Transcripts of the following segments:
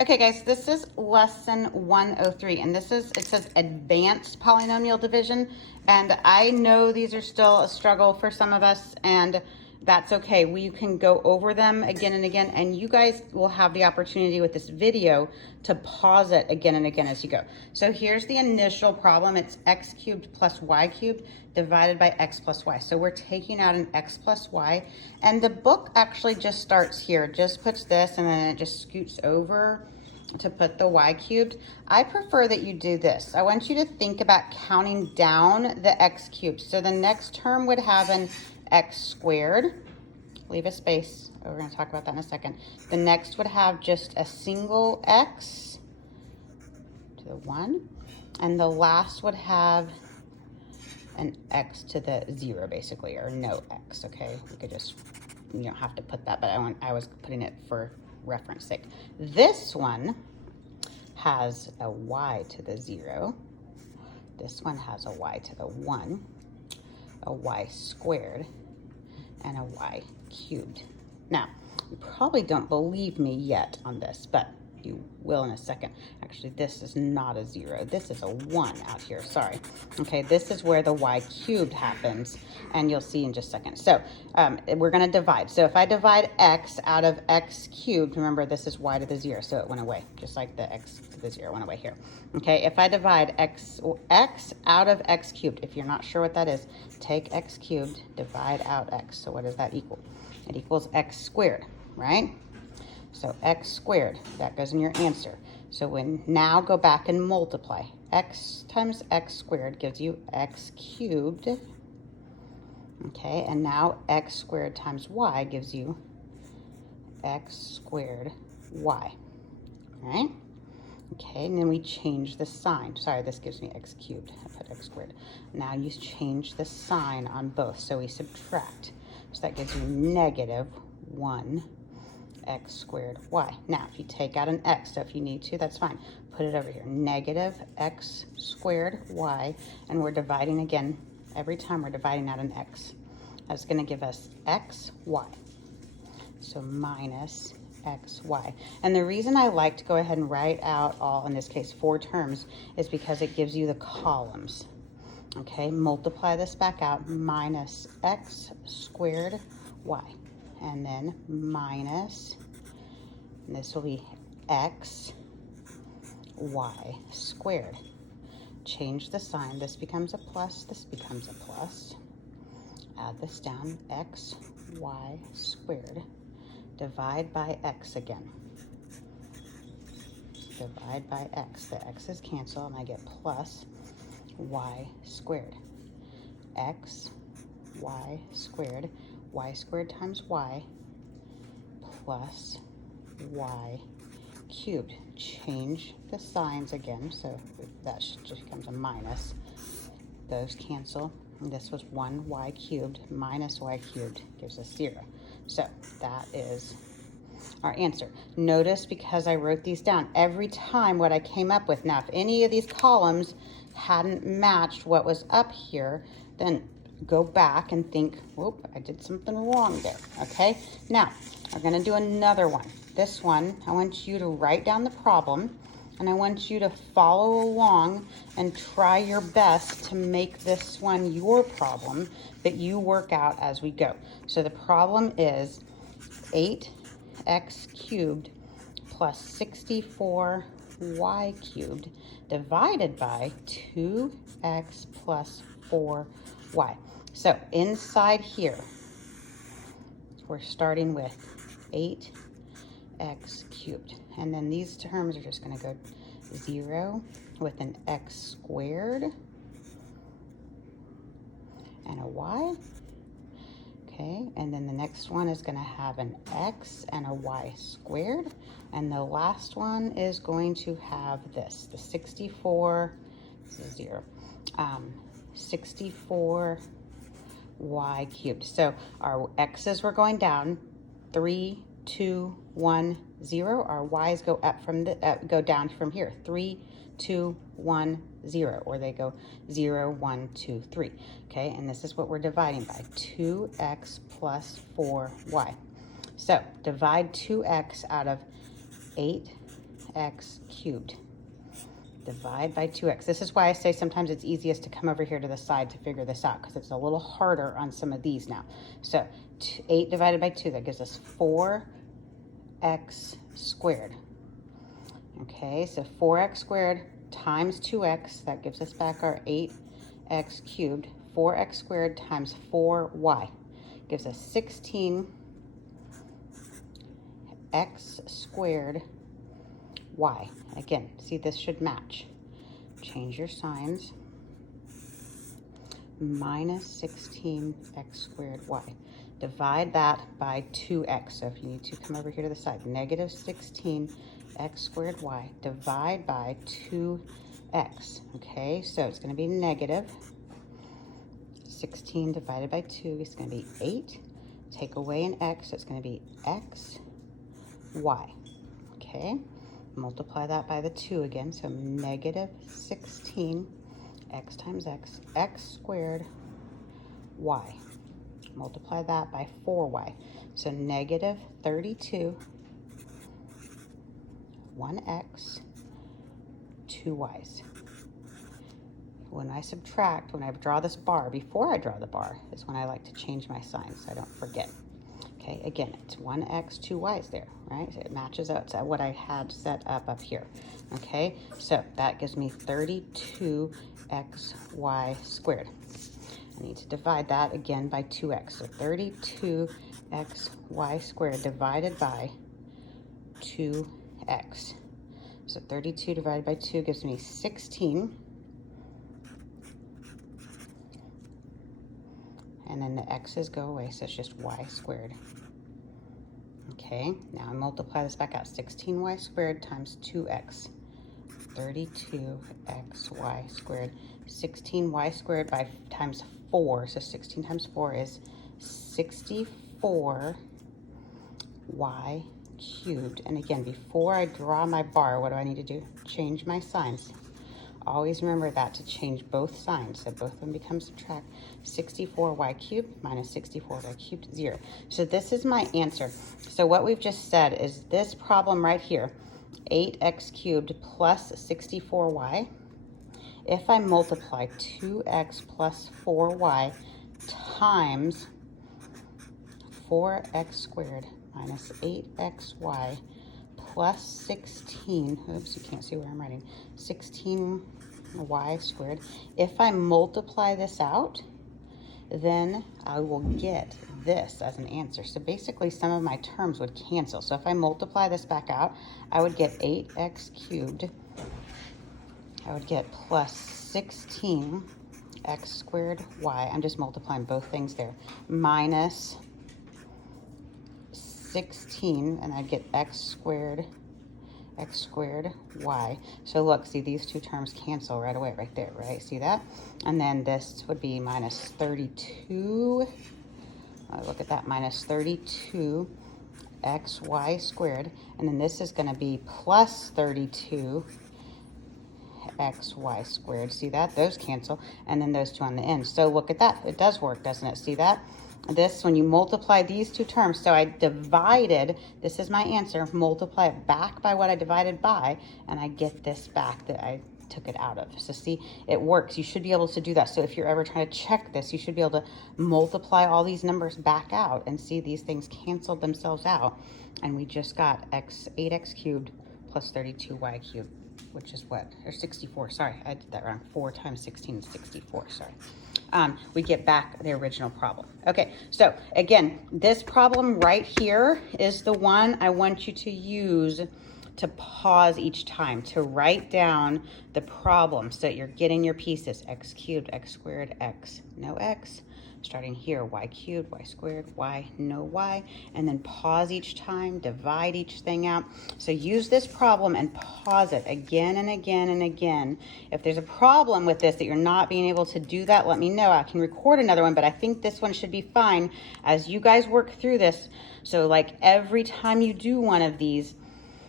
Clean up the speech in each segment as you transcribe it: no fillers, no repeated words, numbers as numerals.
Okay guys, this is lesson 103 and it says advanced polynomial division, and I know these are still a struggle for some of us, and that's okay. We can go over them again and again, and you guys will have the opportunity with this video to pause it again and again as you go. So here's the initial problem. It's x cubed plus y cubed divided by x plus y. So we're taking out an x plus y, and the book actually just starts here, just puts this and then it just scoots over to put the y cubed. I prefer that you do this. I want you to think about counting down the x cubed. So the next term would have an x squared. Leave a space. We're going to talk about that in a second. The next would have just a single x to the 1. And the last would have an x to the 0, basically, or no x, okay? You could just, you don't have to put that, but I was putting it for reference sake. This one has a y to the 0. This one has a y to the 1, a y squared, and a y cubed. Now, you probably don't believe me yet on this, but you will in a second. Actually, this is not a 0. This is a 1 out here, sorry. Okay, this is where the y cubed happens, and you'll see in just a second. So we're gonna divide. So if I divide x out of x cubed, remember this is y to the 0, so it went away, just like the x to the 0 went away here. Okay, if I divide x out of x cubed, if you're not sure what that is, take x cubed, divide out x. So what does that equal? It equals x squared, right? So x squared, that goes in your answer. So now go back and multiply. X times x squared gives you x cubed. Okay, and now x squared times y gives you x squared y, all right? Okay, and then we change the sign. Sorry, this gives me x cubed. I put x squared. Now you change the sign on both, so we subtract. So that gives you negative 1 x squared y. Now, if you take out an x, so if you need to, that's fine. Put it over here. Negative x squared y, and we're dividing again. Every time we're dividing out an x. That's going to give us x, y. So minus x, y. And the reason I like to go ahead and write out all, in this case, 4 terms, is because it gives you the columns. Okay, multiply this back out, minus x squared y. And then minus, and this will be x, y squared. Change the sign. This becomes a plus, this becomes a plus. Add this down, x, y squared. Divide by x again. Divide by x. The x's cancel, and I get plus y squared. X, y squared. Y squared times y plus y cubed. Change the signs again, so that just becomes a minus. Those cancel. And this was 1y cubed minus y cubed gives us 0. So that is our answer. Notice, because I wrote these down, every time what I came up with, now if any of these columns hadn't matched what was up here, then go back and think, whoop, I did something wrong there, okay? Now, we're gonna do another one. This one, I want you to write down the problem, and I want you to follow along and try your best to make this one your problem that you work out as we go. So the problem is 8x cubed plus 64y cubed divided by 2x plus 4y. So inside here, we're starting with 8x cubed. And then these terms are just going to go 0 with an x squared and a y. Okay, and then the next one is going to have an x and a y squared. And the last one is going to have this, the 64, this is 0, 64 y cubed. So our x's were going down, 3, 2, 1, 0. Our y's go up from the go down from here, 3, 2, 1, 0, or they go 0, 1, 2, 3. Okay, and this is what we're dividing by, 2x plus 4y. So divide 2x out of 8 x cubed. Divide by 2x. This is why I say sometimes it's easiest to come over here to the side to figure this out, because it's a little harder on some of these now. So 8 divided by 2, that gives us 4x squared. Okay, so 4x squared times 2x, that gives us back our 8x cubed. 4x squared times 4y gives us 16x squared y. Again, see, this should match. Change your signs. Minus 16x squared y. Divide that by 2x. So if you need to, come over here to the side. Negative 16x squared y. Divide by 2x. Okay, so it's going to be negative 16 divided by 2 is going to be 8. Take away an x, so it's going to be x, y. Okay, multiply that by the 2 again, so negative 16 x times x, x squared y. Multiply that by 4y, so negative 32, 1x, 2y's. When I subtract, when I draw this bar, before I draw the bar, is when I like to change my sign so I don't forget. Okay, again, it's 1x, 2y's there, right? So it matches out to what I had set up here. Okay, so that gives me 32xy squared. I need to divide that again by 2x. So 32xy squared divided by 2x. So 32 divided by 2 gives me 16. And then the x's go away, so it's just y squared. Okay, now I multiply this back out. 16y squared times 2x. 32xy squared. 16y squared by times 4. So 16 times 4 is 64y cubed. And again, before I draw my bar, what do I need to do? Change my signs. Always remember that, to change both signs. So both of them become subtract. 64y cubed minus 64y cubed, 0. So this is my answer. So what we've just said is this problem right here, 8x cubed plus 64y. If I multiply 2x plus 4y times 4x squared minus 8xy plus 16, oops, you can't see where I'm writing, 16y squared. If I multiply this out, then I will get this as an answer. So basically some of my terms would cancel. So if I multiply this back out, I would get 8x cubed. I would get plus 16x squared y. I'm just multiplying both things there. Minus 16, and I'd get x squared y. So look, see, these two terms cancel right away, right there, right? See that? And then this would be minus 32. Look at that, minus 32 xy squared. And then this is going to be plus 32 xy squared. See that? Those cancel. And then those two on the end. So look at that. It does work, doesn't it? See that? This, when you multiply these two terms, so I divided, this is my answer, multiply it back by what I divided by, and I get this back that I took it out of. So see, it works. You should be able to do that. So if you're ever trying to check this, you should be able to multiply all these numbers back out and see these things canceled themselves out. And we just got 8x cubed plus 32y cubed, which is what? Or 64, sorry, I did that wrong. 4 times 16 is 64, sorry. We get back the original problem. Okay, so again, this problem right here is the one I want you to use to pause each time, to write down the problem so that you're getting your pieces. X cubed, x squared, x, no x. Starting here, y cubed, y squared, y, no y, and then pause each time, divide each thing out. So use this problem and pause it again and again and again. If there's a problem with this that you're not being able to do that, let me know. I can record another one, but I think this one should be fine as you guys work through this. So like every time you do one of these,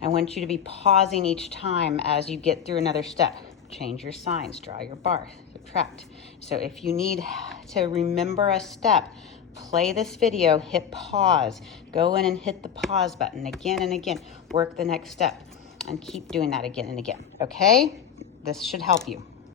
I want you to be pausing each time as you get through another step. Change your signs, draw your bar, subtract. So if you need to remember a step, play this video, hit pause, go in and hit the pause button again and again, work the next step. And keep doing that again and again, okay? This should help you.